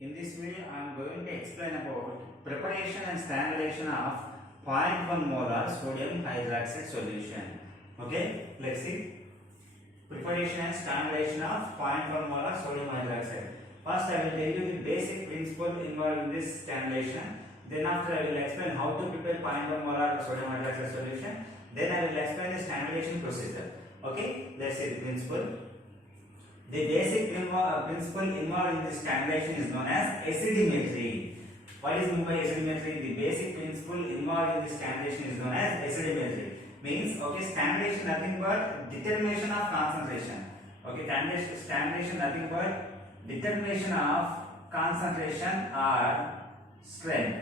In this video, I am going to explain about preparation and standardization of 0.1 molar sodium hydroxide solution. Okay, let's see. Preparation and standardization of 0.1 molar sodium hydroxide. First, I will tell you the basic principle involved in this standardization. Then after, I will explain how to prepare 0.1 molar sodium hydroxide solution. Then I will explain the standardization procedure. Okay, let's see the principle. The basic principle involved in this standardization is known as acidimetry. What is meant by acidimetry? The basic principle involved in this standardization is known as acidimetry. Means, okay, standardization nothing but determination of concentration. Okay, standardization nothing but determination of concentration or strength.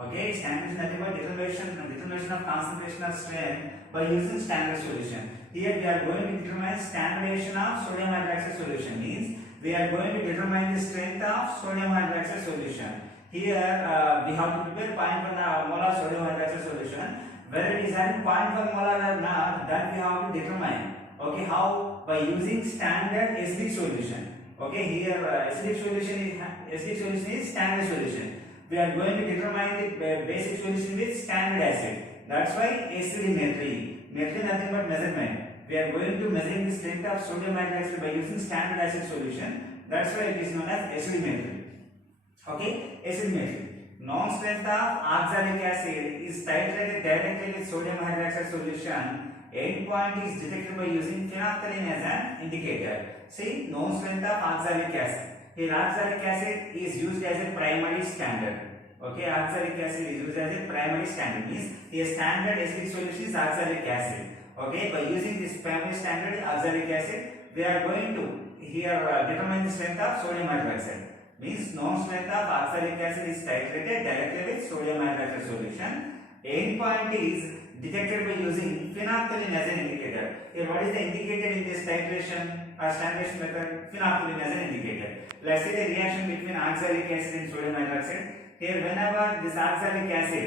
Okay, standardization nothing but determination of concentration or strength by using standard solution. Here we are going to determine standardization of sodium hydroxide solution. Means we are going to determine the strength of sodium hydroxide solution. Here we have to prepare 0.1 molar sodium hydroxide solution. Whether it is having 0.1 molar or not, that we have to determine. Okay, how? By using standard acidic solution. Okay, here acidic solution is standard solution. We are going to determine the basic solution with standard acid. That's why acidimetry. Metry nothing but measurement. We are going to measure the strength of sodium hydroxide by using standard acid solution. That's why it is known as acidimetry. Okay, acidimetry. Known strength of oxalic acid is titrated directly with sodium hydroxide solution. Endpoint is detected by using phenolphthalein as an indicator. See, known strength of oxalic acid. Here, oxalic acid is used as a primary standard. Okay, oxalic acid is used as a primary standard. Means a standard acidic solution is oxalic acid. Okay, by using this primary standard oxalic acid, we are going to here determine the strength of sodium hydroxide. Means known strength of oxalic acid is titrated directly with sodium hydroxide solution. Endpoint is detected by using phenolphthalein as an indicator. Here, what is the indicator in this titration or standardization method? Phenolphthalein as an indicator. Let's say the reaction between oxalic acid and sodium hydroxide. Here, whenever this oxalic acid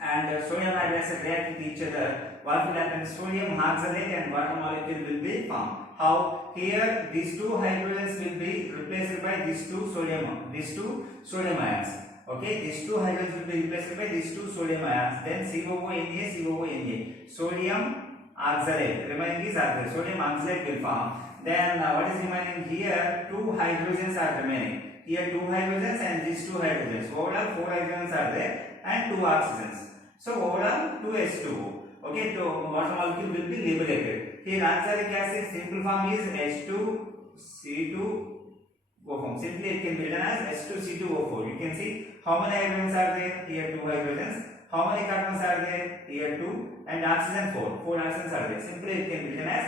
and sodium hydroxide react with each other, what will happen? Sodium oxalate and water molecule will be formed. How? Here, these two hydrogens will be replaced by these two sodium ions. Okay, these two hydrogens will be replaced by these two sodium ions. Then COONA. Sodium oxalate. Remaining is oxalate. Sodium oxalate will form. Then what is remaining here? Two hydrogens are remaining. Here 2 hydrogens and these 2 hydrogens. Overall 4 hydrogens are there and 2 oxygens. So overall 2H2O. Okay, so water molecule will be liberated. Here oxalic acid simple form is H2C2O form. Simply it can be written as H2C2O4. You can see how many hydrogens are there? Here 2 hydrogens. How many carbons are there? Here 2 and oxygen 4. 4 oxygens are there. Simply it can be written as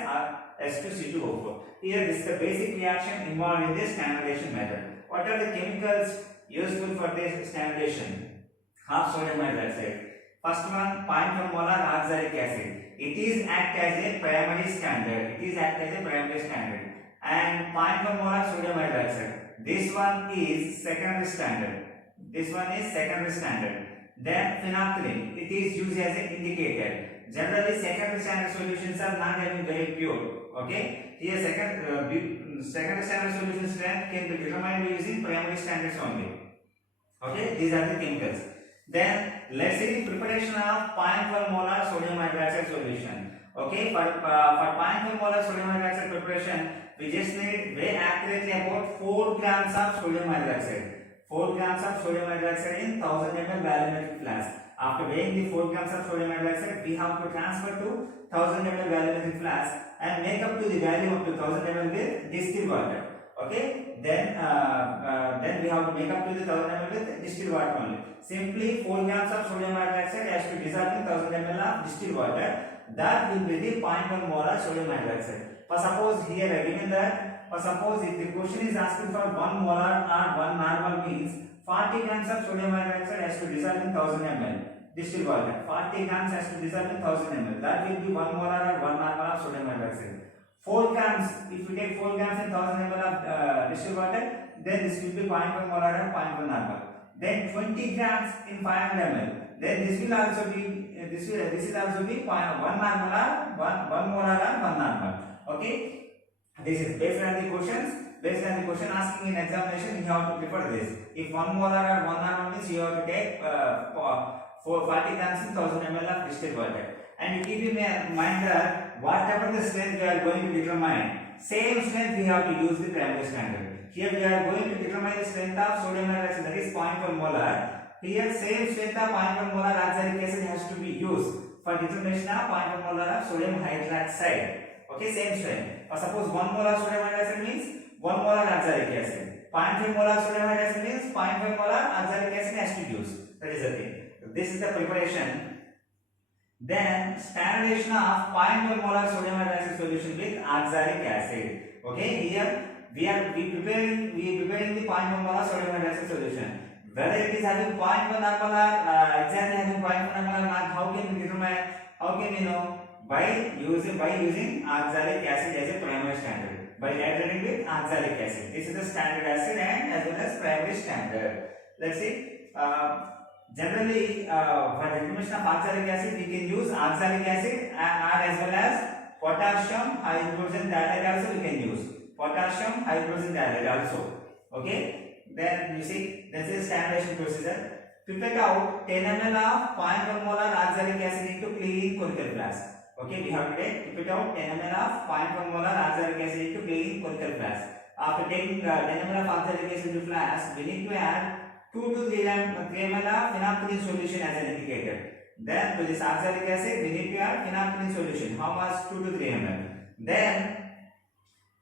H2C2O4. Here this is the basic reaction involved in this standardization method. What are the chemicals useful for this standardization of sodium hydroxide? First one, 0.1 molar oxalic acid. It is act as a primary standard. And 0.1 molar sodium hydroxide. This one is secondary standard. Then phenolphthalein. It is used as an indicator. Generally, secondary standard solutions are not having very pure. Okay. Here, secondary standard solution strength can be determined by using primary standards only. Okay, these are the chemicals. Then let's see the preparation of 0.1 molar sodium hydroxide solution. Okay, for 0.1 molar sodium hydroxide preparation, we just need weigh accurately about 4 grams of sodium hydroxide. 4 grams of sodium hydroxide in 1000 ml volumetric flask. After weighing the 4 grams of sodium hydroxide, we have to transfer to 1000 ml volumetric flask and make up to the value of 2000 ml with distilled water. Okay, then we have to make up to the 1000 ml with distilled water only. Simply 4 grams of sodium hydroxide has to dissolve in 1000 ml of distilled water. That will be the 0.1 molar sodium hydroxide. For suppose here given that, for suppose if the question is asking for 1 molar or 1 normal means 40 grams of sodium hydroxide has to dissolve in 1000 ml distilled water. 40 grams has to dissolve in 1000 ml. That will be 1 molar or 1 normal of sodium hydroxide. 4 grams, if you take 4 grams in 1000 ml of distilled water, then this will be 0.1 molar and 0.1 normal. Then 20 grams in 500 ml. Then this will also be 1 molar and 1 normal. Okay. This is based on the questions. Based on the question asking in examination, you have to prefer this. If 1 molar or 1 r means you have to take 40 grams in 1000 ml of distilled water. And you keep in mind that whatever the strength we are going to determine, same strength we have to use the primary standard. Here we are going to determine the strength of sodium hydroxide, that is 0.1 molar. Here same strength of 0.1 molar azelaic acid has to be used for determination of 0.1 molar of sodium hydroxide. Okay, same strength. Or suppose 1 molar sodium hydroxide means 1 molar azelaic acid. 0.5 molar sodium hydroxide means 0.5 molar azelaic acid has to be used. That is the thing. This is the preparation. Then standardization of 0.1 molar sodium hydroxide solution with azelaic acid. Okay, here we preparing the 0.1 molar sodium hydroxide solution. Whether it is having 0.1 molar, exactly having 0.1 molar, how can we determine? How can we know? By using oxalic acid as a primary standard. By titrating with oxalic acid. This is the standard acid and as well as primary standard. Let's see. Generally, for determination of oxalic acid, we can use oxalic acid and as well as potassium hydrogen dialide also we can use. Potassium hydrogen dialide also. Okay. Then you see, this is standardization procedure. Pipette out 10 ml of 0.1 molar oxalic acid into clean conical flask. Okay, we have to take pipette out 10 ml of 0.1 molar oxalic acid into clean conical flask. After taking 10 ml of oxalic acid into flask, we need to add 2 to 3 ml of phenolphthalein solution as an indicator. Then to this oxalic acid, we need to add phenolphthalein solution. How much? 2 to 3 ml. Then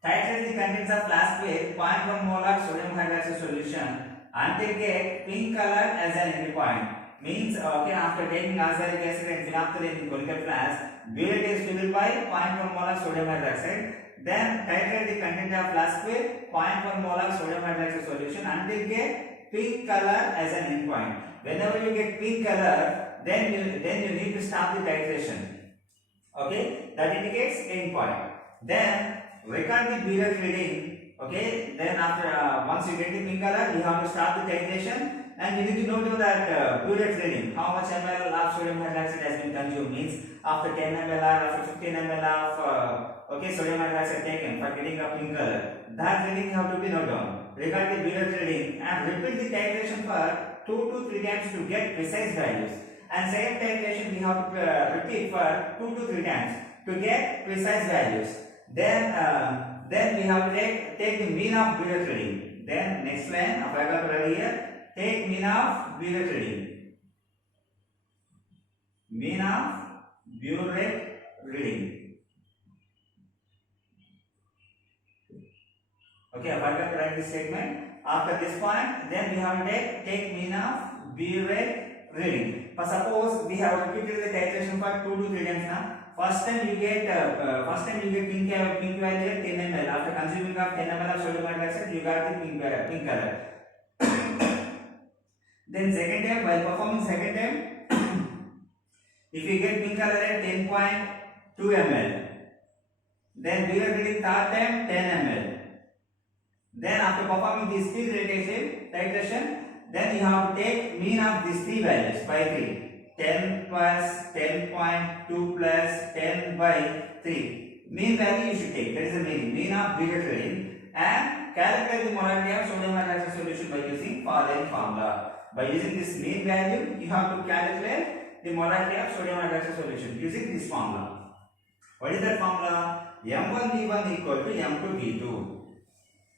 titrate the contents of flask with 0.1 molar sodium hydroxide solution until get pink color as an endpoint. Means okay, after taking oxalic acid and phenolphthalein in conical flask, burette is filled by 0.1 molar sodium hydroxide. Then titrate the content of flask with 0.1 molar sodium hydroxide solution until get pink color as an endpoint. Whenever you get pink color, then you need to stop the titration. Okay, that indicates endpoint. Then record the burette reading. Okay, then after once you get the pink color, you have to stop the titration and you need to note that burette reading. How much ml of sodium hydroxide has been consumed means after 10 ml or after 15 ml of sodium hydroxide taken for getting a pink color. That reading you have to be noted down. Record the burette reading and repeat the titration for 2 to 3 times to get precise values. And same titration we have to repeat for 2 to 3 times to get precise values. Then we have to take the mean of burette reading. Then next line, if I got ready here, take mean of burette reading. Mean of burette reading. Okay, if I got write this statement. After this point, then we have to take mean of burette reading. But suppose we have repeated the titration for 2 to 3 times now. First time you get pink value at 10 ml. After consuming of 10 ml of sodium hydroxide, you got the pink color. Then second time, while performing second time, if you get pink color at 10.2 ml, then we are reading third time 10 ml. Then after performing these three titration, then you have to take mean of these three values by 3. 10 plus 10.2 plus 10 by 3. Mean value you should take. That is the mean of burette reading, and calculate the molarity of sodium hydroxide solution by using following formula. By using this mean value, you have to calculate the molarity of sodium hydroxide solution using this formula. What is that formula? M1V1 equal to M2V2.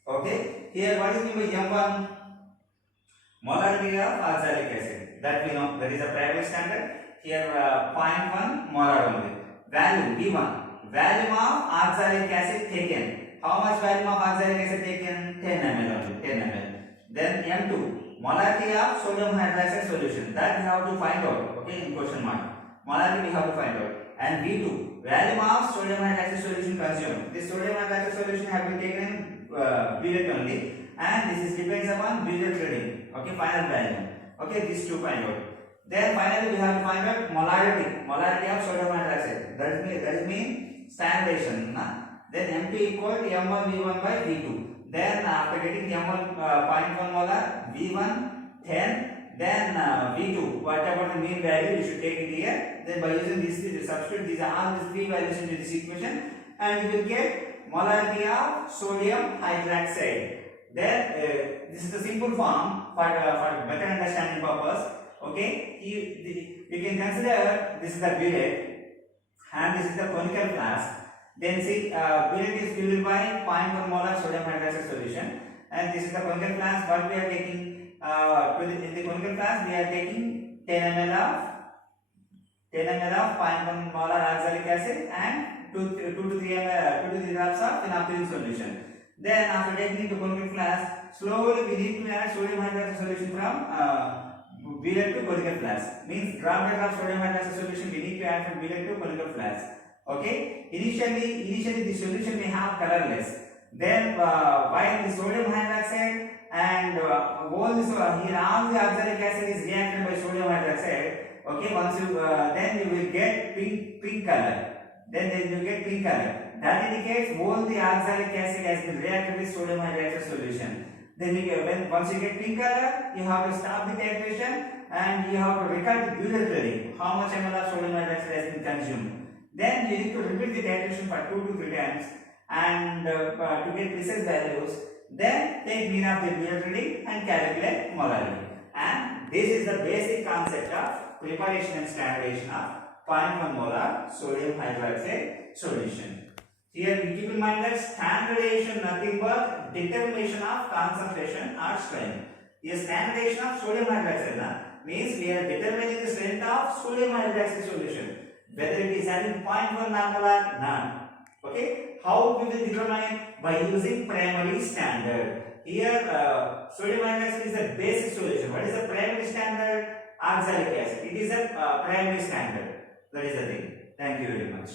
Okay. Here what is meant by M1? Molarity of oxalic acid. That we know, that is a primary standard. Here 0.1 molar only. Value V1, volume of oxalic acid taken. How much volume of oxalic acid taken? 10 ml only, 10 ml. Then M2, molarity of sodium hydroxide solution. That we have to find out. Okay, in question mark. Molarity we have to find out. And V2, volume of sodium hydroxide solution consumed. This sodium hydroxide solution have been taken burette only, and this is depends upon burette reading. Okay, final value. Okay, these two find out. Then finally we have to find out molarity of sodium hydroxide. That means standardization. Then M2 equal to M1V1 by V2. Then after getting M1 0.1 molar, V1 10, then V2 whatever the mean value you should take it here. Then by using this substitute all these three values into this equation, and you will get molarity of sodium hydroxide. Then this is the simple form for better understanding purpose. Okay, you can consider this is the billet and this is the conical flask. Then see, billet is filled by 0.1 molar sodium hydroxide solution, and this is the conical flask. What we are taking in the conical flask, we are taking 10 ml of 0.1 molar oxalic acid and 2 to 3 drops of phenolphthalein solution. Then after taking into conical flask, slowly we need to add sodium hydroxide solution from billet to conical flask. Means drop by drop sodium hydroxide solution we need to add from billet to conical flask. Okay. Initially the solution may have colorless. Then while the sodium hydroxide and all the oxalic acid is reacted by sodium hydroxide. Okay. Once you then you will get pink color. Then you get pink color. That indicates all the oxalic acid has been reacted with sodium hydroxide solution. Then once you get pink color, you have to stop the titration and you have to record the Buehler reading. How much ml of sodium hydroxide has been consumed. Then you need to repeat the titration for 2 to 3 times and to get precise values. Then take mean of the Buehler reading and calculate molarity. And this is the basic concept of preparation and standardization of 0.1 molar sodium hydroxide solution. Here we keep in mind that standardization nothing but determination of concentration or strength. Here standardization of sodium hydroxide means we are determining the strength of sodium hydroxide solution, whether it is having 0.1 nanomolar or none. Okay, how we will determine? By using primary standard. Here sodium hydroxide is a basic solution. What is the primary standard? Oxalic acid. It is a primary standard. That is the thing. Thank you very much.